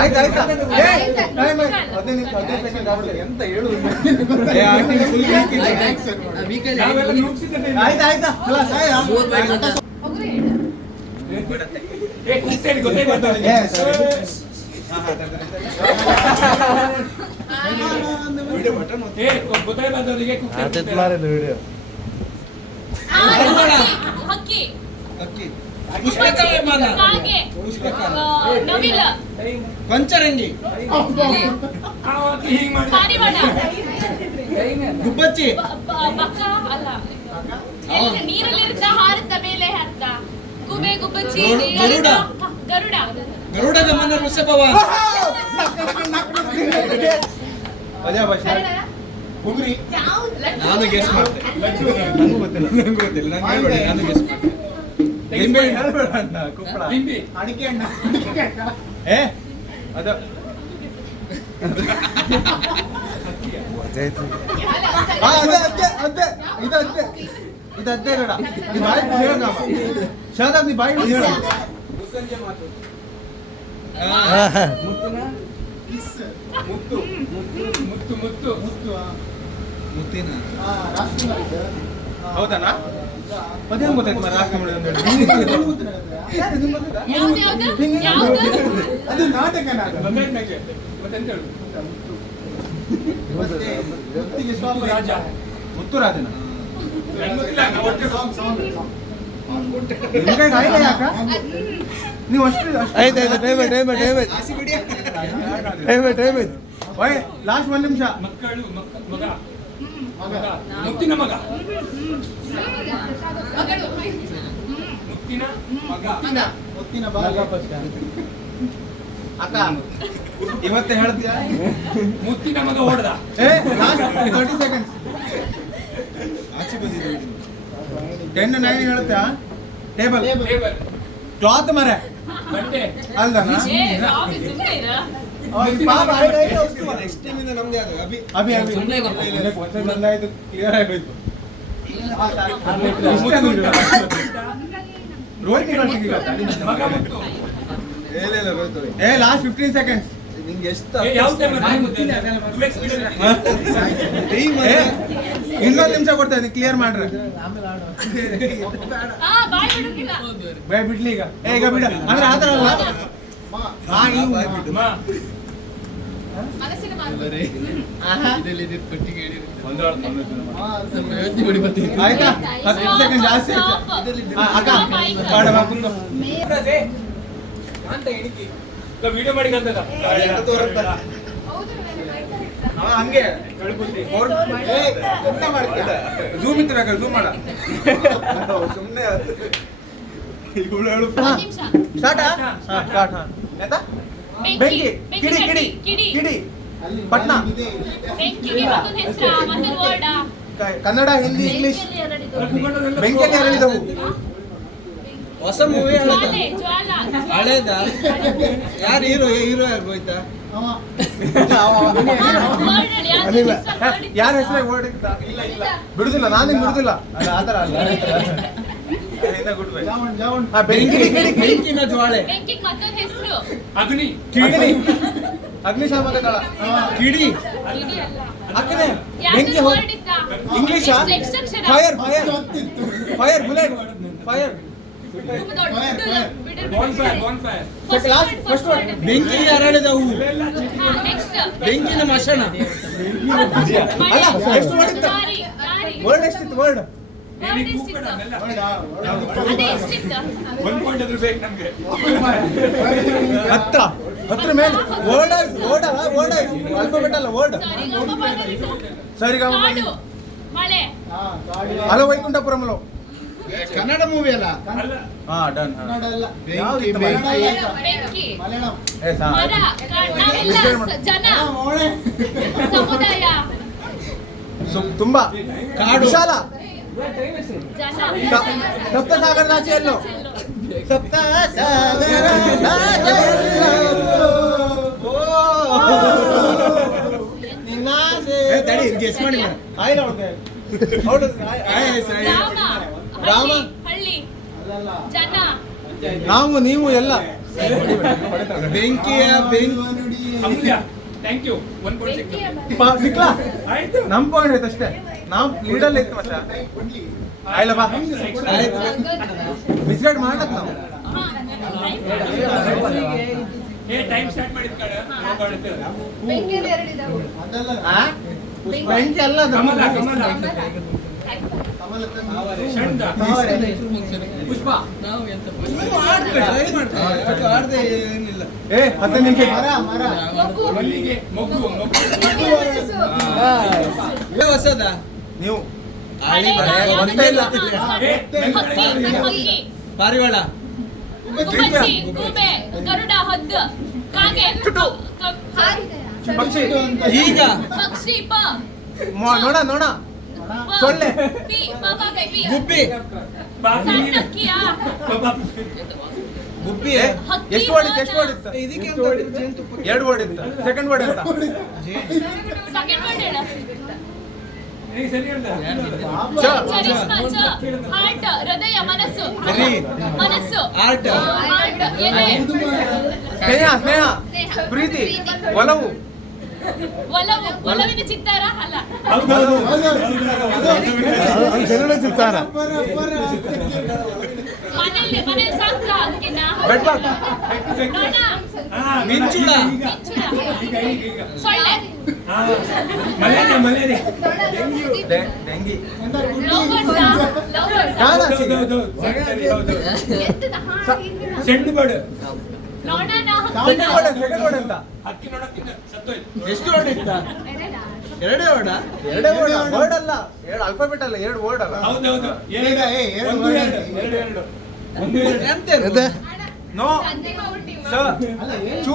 ಆಯ್ತು ಆಯ್ತಾ time 15 second ಆಗುತ್ತೆ ಎಂತ ಹೇಳುದು ಆಯ್ತಾ ಆಯ್ತಾ ಪಂಚರಂಗಿ ಗುಬ್ಬಚ್ಚಿ ನೀರಲ್ಲಿರುತ್ತ ಹಾರುತ್ತ ಮೇಲೆ ಹತ್ತ ಗುಬೆ ಗುಬ್ಬಚ್ಚಿ ಗರುಡ ಗರುಡ ಗರುಡ ಗಮನ ವೃಷಭವ ಹುಗ್ರಿ ನಾನು ಗೆಸ್ ಮಾಡ್ತೆ ನಂಗೂ ಗೊತ್ತಿಲ್ಲ ನಾನು ಗೆಸ್ ಮಾಡ್ತೆ ಅಡಿಕೆ ಅಣ್ಣ ಏ ಅದು ಅದೇ ಇದದ್ದೇ ಬೇಡ ನೀ ಬಾಯಿ ಹೇಳ ಶಾದಾಬ್ ನೀ ಬಾಯಿ ಹೇಳ ಮುತ್ತು ಮುತ್ತು ಮುತ್ತು ಮುತ್ತು ಮುತ್ತಿನ ಹೌದಾ ಅದೇನು ಗೊತ್ತಾಯ್ತು ಮರ ರಾಷ್ಟ್ರಮಂಡಳಿ ಅಂತ ಅದು ನಾಟಕ ಮುತ್ತು ರಾಜನ ಯಾಕ ನೀವು ಅಷ್ಟು ಲಾಸ್ಟ್ 1 ನಿಮಿಷ ಮಕ್ಕಳು ಮಗ ಮುತ್ತಿನ ಮಗ ಮುತ್ತಿನ ಭಾಗ ಅಕ್ಕ ಇವತ್ತೇ ಹೇಳ್ತೀಯ ಮುತ್ತಿನ ಮಗ ಹೊಡೆದ ಲಾಸ್ಟ್ 30 ಸೆಕೆಂಡ್ಸ್ ಆಚೆ ಬಂದಿದೆ 10 9 ಹೇಳುತ್ತಾ ಟೇಬಲ್ ಟೇಬಲ್ ಕ್ಲಾತ್ ಮರೆ ಬಟ್ಟೆ ಅಲ್ದನ ನೆಕ್ಸ್ಟ್ ಟೈಮ್ ಇಂದ ನಮ್ದೇ ಅದು ಅಭಿ ಅಭಿ ಬಂದಾಯ್ತು ಕ್ಲಿಯರ್ ಆಗೋಯ್ತು ರೋಹಿತ್ ಮಗ ಮುತ್ತು ಏ ಲಾಸ್ಟ್ 15 ಸೆಕೆಂಡ್ಸ್ ನಿಂಗೆ ಎಷ್ಟು ಯಾವ ಟೈಮ್ ಇನ್ನೊಂದು ನಿಮಿಷ ಕೊಡ್ತೇನೆ ಕ್ಲಿಯರ್ ಮಾಡ್ರಿ ಬೈ ಬಿಡ್ಲಿ ಈಗ ಈಗ ಬಿಡ ಅಂದ್ರೆ ಆತರ ಅಲ್ಲ ಆಯ್ತಾ 10 ಸೆಕೆಂಡ್ ಜಾಸ್ತಿ ಅಕ್ಕ ವಿಡಿಯೋ ಮಾಡಿ ಹಂಗೆ ಝೂಮ್ ಇತ್ತು ಬೇಕಾದ್ರೆ ಝೂಮ್ ಮಾಡ ಸುಮ್ಮನೆ ಸ್ಟಾರ್ಟ್ ಆಯ್ತಾ ಬೆಂಕಿ ಕಿಡಿ ಕಿಡಿ ಕಿಡಿ ಪಟ್ನ ಕನ್ನಡ ಹಿಂದಿ ಇಂಗ್ಲಿಷ್ ಬೆಂಕಿಯಲ್ಲಿ ಹರಳಿದವು ಹೊಸ ಮೂವಿ ಹಳೇದ ಯಾರು ಹೀರೋ ಯಾರು ಹೋಯ್ತಾ ಯಾರ ಹೆಸರೇ ವರ್ಡ್ ಬಿಡುದಿಲ್ಲ ನಾನಿಂಗ್ ಬಿಡುದಿಲ್ಲ ಅಲ್ಲ ಆತರ ಅಲ್ಲ ಬೆಂಕಿನ ಜ್ವಾಲೆ ಅಗ್ನಿ ಅಗ್ನಿಶಾಮಕ ದಳ ಕಿಡಿ ಅಕ್ಕನೆ ಬೆಂಕಿ English fire fire fire bullet fire ಬೆಂಕಿ ಹರಳಿದವು ಬೆಂಕಿನ ಮಶಣ ಅಲ್ಲ ಎಷ್ಟು ವರ್ಡ್ ವರ್ಡ್ ಎಷ್ಟಿತ್ತು ವರ್ಡ್ ಹತ್ರ ಮೇಲೆ ವರ್ಡ್ ಆಲ್ಫಾಬೆಟ್ ಅಲ್ಲ ವರ್ಡ್ ಸರಿಗ ಹಲೋ ವೈಕುಂಠಪುರಮಲು ಕನ್ನಡ ಮೂವಿ ಅಲ್ಲ ಹಾ ಡನ್ ಬೆಂಕಿ ಬೆಂಕಿ ತುಂಬಾ ಕಾಡು ವಿಶಾಲ ಸಪ್ತಸಾಗರದಾಚೆಯಲ್ಲೋ ತಡಿ ಗೆಸ್ ಮಾಡಿ ರಾಮ ನಾವು ನೀವು ಎಲ್ಲ ಬೆಂಕಿಯ ಬೆಂಕಿ ಅಮೂಲ್ಯ ಥ್ಯಾಂಕ್ ಯು 1 ಪಾಯಿಂಟ್ ಸಿಕ್ತು ಸಿಕ್ಲಾ ಆಯ್ತು ನಮ್ ಪಾಯಿಂಟ್ ಐತೆ ಅಷ್ಟೇ ನಾವು ಲೀಡಲ್ಲಿ ಐತೆ ಮಚ್ಚ ಆಯ್ಲ ಬಾ ಬಿಸ್ಕೆಟ್ ಮಾಡಕ್ ನಾವು ಏ ಟೈಮ್ ಸ್ಟಾರ್ಟ್ ಮಾಡಿದ ಕಡೆ ಬೆಂಕಿಯಲ್ಲಿ ಎರಡಿದಾವು. ಬೆಂಕಿ ಅಲ್ಲ ಅದು. ಕಮಲ ಕಮಲ ಷಂಡ ಪುಷ್ಪ ಏ 10 ನಿಮಿಷ ಮಗು. ಮಲ್ಲಿಗೆ ಮೊಗ್ಗು ಮೊಗ್ಗು ಹೊಸದ ನೀವು ಗೊತ್ತೇ ಇಲ್ಲ. ಹಕ್ಕಿ ಹಕ್ಕಿ ಪಾರಿವಾಳ ಗುಬ್ಬಚ್ಚಿ ಗೂಬೆ ಗರುಡ ಹದ್ದು ಕಾಗೆ ಪಕ್ಷಿ ಈಗ ಪಕ್ಷಿ ನೋಡ ನೋಡ ಸೊಳ್ಳೆ ಗುಬ್ಬಿ ಸಣ್ಣಕ್ಕಿಯ ಗುಬ್ಬಿ ಎಷ್ಟು ಹೊಡಿತ್ತು ಎಷ್ಟು ಹೊಡಿತ್ತು ಇದಕ್ಕೆ ಎರಡು ಹೊಡಿತ್ತು ಸೆಕೆಂಡ್ ಹೊಡಿತ್ತ ಸೆಕೆಂಡ್ ವರ್ಡ್ ಹೇಳ ನೀ ಸರಿ ಹೇಳ್ದ ಚರಿಷ್ಮಾ ಹಾರ್ಟ್ ಹೃದಯ ಮನಸ್ಸು ಸರಿ. ಮನಸ್ಸು Heart. ಹಾರ್ಟ್ ಎದೆ ಸ್ನೇಹ ಸ್ನೇಹ ಪ್ರೀತಿ ಒಲವು ಒಲವು ಒಲವಿನ ಚಿತ್ತಾರ ಅಲ್ಲ ಹೌದು ಚಿತ್ತಾರ ಮನೇಲಿ ಸಾಕ್ತ ಅದಕ್ಕಿನ್ನ ಬೆಡ್ ಬಾಕ್ ನೋಡ ಮಿಂಚುಳ. ಸೊಳ್ಳೆ ಮಲೇರಿಯಾ ಮಲೇರಿಯಾ ಡೆಂಗಿ ಲೋಕರ್ಸ ಕಾಲಾಚಿ ಹೌದು ಚೆಂಡು ಬಡು ನೋಡೋಣ ಸೆಕೆಂಡ್ ಹೊಡೆ ಅಂತ ಹಕ್ಕಿ ನೋಡಕ್ಕಿಂತ ಸತ್ತೋಯ್ತು ಎಷ್ಟು ಹೊಡಿತ್ತ ಎರಡೇ ಹೊಡ ಎರಡೇ ವರ್ಡ್ ಅಲ್ಲ ಎರಡು ಆಲ್ಫಾಬೆಟ್ ಅಲ್ಲ ಎರಡು ವರ್ಡ್ ಅಲ್ಲ ಹೌದೌದು ಒಂದು ಎಂತ ನೋ ಸ ಚೂ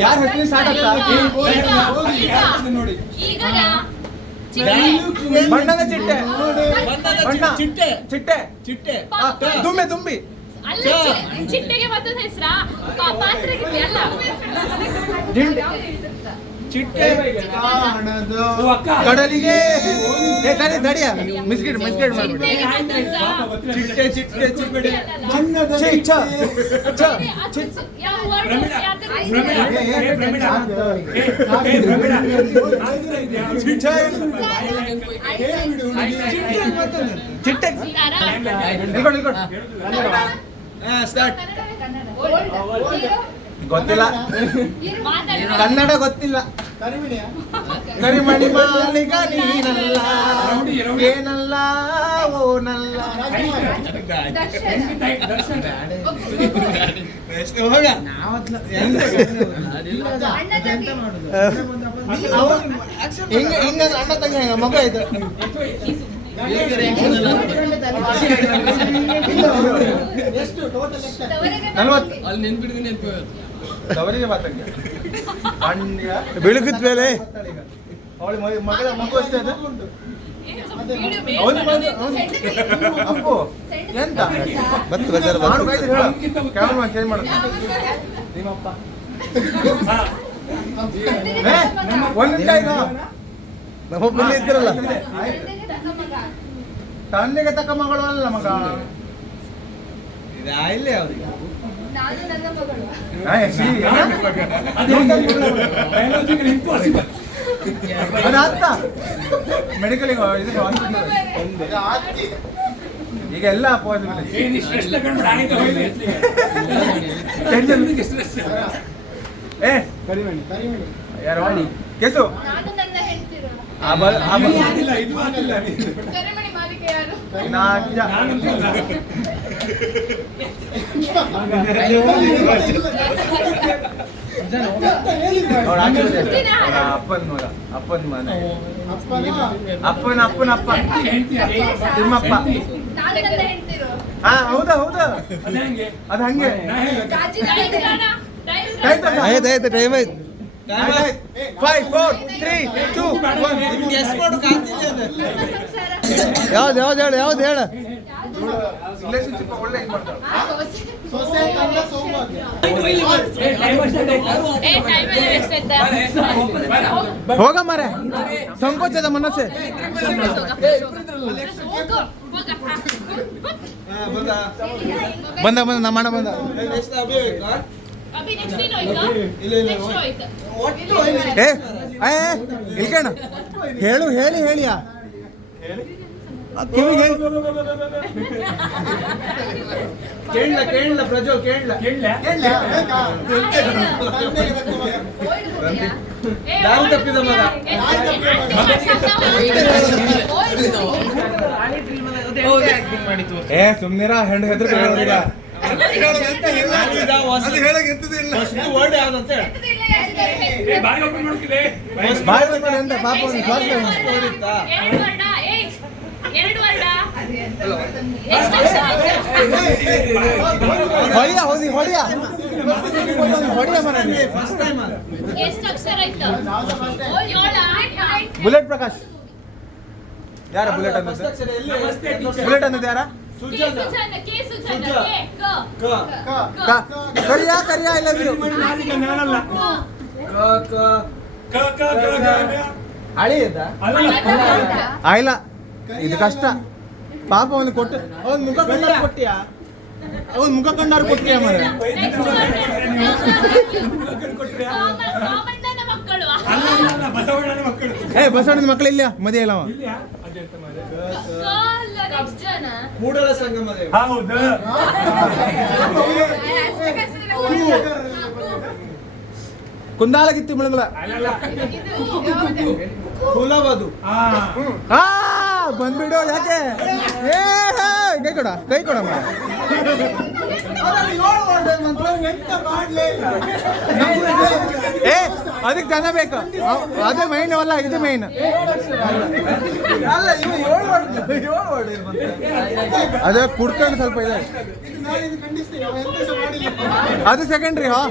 ಯಾರ ಹೆಸರು ಸ್ಟಾರ್ಟ್ ಆಗ್ತಾ ನೋಡಿ ಈಗ ಬಣ್ಣದ ಚಿಟ್ಟೆ ಬಣ್ಣ ಚಿಟ್ಟೆ ಚಿಟ್ಟೆ ಚಿಟ್ಟೆ ದುಂಬೆ ತುಂಬಿ ಅಲ್ಲ ಚಿಟ್ಟೆಗೆ ಮತ್ತೊಂದು ಹೆಸರ ಪಾತ್ರೆಗೆ ಅಲ್ಲ ಚಿಟ್ಟೆ ಓ ಅಕ್ಕ ಕಡಲಿಗೆ ಏ ತಡಿ ತಡಿಯ ಮಿಸ್ಕಿಟ್ ಮಿಸ್ಕಿಟ್ ಮಾಡ್ಬಿಡಿ ಚಿಟ್ಟೆ ಚಿಟ್ಟೆ ಚಿಟ್ಟೆ ಛೆ, ಛ, ಛ. ಯಾವ ವರ್ಡ್ ಪ್ರಮಿಡಾ ಪ್ರಮಿಡಾ ಛ ಚಿಟ್ಟೆ ನಿಲ್ಕೊಂಡು ನಿಲ್ಕೊಂಡು ಸ್ಟಾರ್ಟ್ ಗೊತ್ತಿಲ್ಲ ಕನ್ನಡ ಗೊತ್ತಿಲ್ಲ ಕರಿಮಣಿ ಮಾಲಿಕ ನೀನಲ್ಲ ಏನಲ್ಲ ಓನಲ್ಲ ದರ್ಶನ್ ಹೋಗ ಹಿಂಗ ಹಿಂಗ ಅಣ್ಣ ತಂಗ ಹೆಂಗ ಮಗ ಆಯ್ತು ನಲ್ವತ್ತು ಅಲ್ಲಿ ನೆನ್ಪಿಡ್ದು ನೆನ್ಪು ಅವರಿಗೆ ಮಾತಂಗೆ ಬೆಳಗುತ್ತ ಮೇಲೆ ಅವಳಿ ಮಗಳ ಮಗು ಅಷ್ಟೇ ಅದು ಅವನು ಅಪ್ಪು ಎಂತ ಮಾಡು ಕಾಯ್ದು ಹೇಳು ಕ್ಯಾಮ್ರಾ ಚೇಂಜ್ ಮಾಡು ನಿಮ್ಮಪ್ಪ ಒಂದು ನಿಮಿಷ ಆಯ್ತು ನಮ್ಮಪ್ಪ ಇದ್ರಲ್ಲ ತಂದೆಗೆ ತಕ್ಕ ಮಗಳು ಅಲ್ಲ ಮಗ ಇಲ್ಲೇ ಅವ್ರಿಗೆ ಇಂಪಾಸಿಬಲ್ ಅದು ಅತ್ತ ಮೆಡಿಕಲ್ ಈಗ ಎಲ್ಲ ಪಾಸಿಬಲ್ ಏನು ಸ್ಟ್ರೆಸ್ ತಗೊಂಡು ಆಯ್ತು ಸ್ಟ್ರೆಸ್ ಏ ಯಾರು ಕೇಸು ನಾನು ನನ್ನ ಹೇಳ್ತಿರೋ ಆಗಿಲ್ಲ ಇದು ಆಗಿಲ್ಲ ಕರಿಮಣಿ ಮಾಲಿಕೆ ಯಾರು ನಾ ಅಜ್ಜ ನಾನಂತಲ್ಲ ಅವ್ರ ಅಪ್ಪನ ಮಗ ಅಪ್ಪನ ಮನೆ ಅಪ್ಪನ ಅಪ್ಪನ ಅಪ್ಪ ತಿಮ್ಮಪ್ಪ ನಾನು ನನ್ನ ಹೇಳ್ತಿರೋ ಹಾ ಹೌದಾ ಹೌದಾ ಅದ ಹೆಂಗೆ ಅದು ಹಂಗೆ ನಾ ಹೇಳ ಆಯ್ತು ಟೈಮ್ ಆಯ್ತು 5 4 3 2 1 ನಿಮ್ಗೆ ಎಷ್ಟು ಮಾಡು ಕಾಣ್ತಿದೆ ಅದು ಸಂಸಾರ ಯಾವ್ದು ಹೇಳ ರಿಲೇಶನ್ಶಿಪ್ ಒಳ್ಳೆ ಇದು ಮಾಡ್ತಾಳೆ ಟೈಮಲ್ಲಿ ವೇಸ್ಟ್ ಆಯ್ತಾ ಹೋಗ ಮಾರೆ ಸಂಕೋಚದ ಮನಸ್ಸೆ ಬಂದ ನಮ್ಮ ಅಣ್ಣ ಬಂದ. ನೆಕ್ಸ್ಟ್ ಅಭಿ ಹೋಯ್ತಾ? ಅಭಿ ನೆಕ್ಸ್ಟ್ ನೀನು ಹೋಯ್ತಾ? ಇಲ್ಲ, ಇಲ್ಲ, ನೆಕ್ಸ್ಟ್ ಹೋಯ್ತು. ಒಟ್ಟು ಹೋಯ್ತು. ಇಲ್ಕಣ ಹೇಳು ಹೇಳಿಯಾ ಕಿವಿ ಹೇಳಿ. ಕೇಳಲ್ಲ ಪ್ರಜ್ವಲ್ ಕೇಳಲ್ಲ. ದಾರಿ ತಪ್ಪಿದ ಮಗ. ಸುಮ್ನಿರ ಹೆಂಡು ಹೆದರ್ಕೊಂಡ ವರ್ಡ್ ಯಾವ್ದಂತ ಹೇಳ. ಬಾಯಿ ಓಪನ್ ಮಾಡ್ತಿದೆ ಬಾಯ್ ಅಂತ ಪಾಪ ಒಂದು ಶ್ವಾಸ ನೋಡಿತ್ತಾ? ಎರಡು ವರ್ಡ ಎಷ್ಟು ಅಕ್ಷರ ಆಯ್ತು? ಹೊಡಿಯ ಮರ ಫಸ್ಟ್ ಟೈಮ್ ಎಷ್ಟು ಅಕ್ಷರ ಆಯ್ತು? ಏಳು ಬುಲೆಟ್ ಪ್ರಕಾಶ್ ಯಾರ ಬುಲೆಟ್ ಅನ್ನೋದು? ಬುಲೆಟ್ ಅನ್ನೋದು ಯಾರ? ಸುಜಾತ. ಕರಿಯಾ ಐ ಲವ್ ಯು. ಹಳಿ ಇದ್ದ ಆಯ್ಲ ಇದು ಕಷ್ಟ ಪಾಪ ಅವನು ಕೊಟ್ಟು ಅವನ್ ಮುಖ ಕಣ್ಣಾರು ಕೊಟ್ಟಿಯಾ? ಅವನ್ ಮುಖ ಕಣ್ಣಾರು ಕೊಟ್ಟಿಯಾ ಮರ? ಮಕ್ಕಳು ಬಸವಣ್ಣನ ಮಕ್ಕಳು ಬಸವಣ್ಣನ ಮಕ್ಕಳು ಇಲ್ಲ ಮದುವೆ ಇಲ್ಲ ಅವ. ಇಲ್ಯಾ? ಅಜಂತ ಮಾರ್ರೆ. ನೆಕ್ಸ್ಟ್ ಜನ ಕೂಡಲ ಸಂಗಮ ದೇವ. ಹೌದು ಕುಂದಾಳಗಿತ್ತಿ ಮುಳುಗಲ. ಅಲ್ಲಲ್ಲ ಕುಲವದು. ಆ ಬಂದ್ಬಿಡು ಯಾಕೆ ಕೈ ಕೊಡ ಮರ. ಅದಕ್ಕೆ ಜನ ಬೇಕು. ಅದೇ ಮೈನ್ ಅಲ್ಲ ಇದು ಮೈನ್. ಅಲ್ಲ ಇವ 7 ವರ್ಡ್ ಅದೇ ಕುಡ್ಕೊಂಡು ಸ್ವಲ್ಪ ಇದೆ ಅದು ಸೆಕೆಂಡ್ರಿ ಹಾ.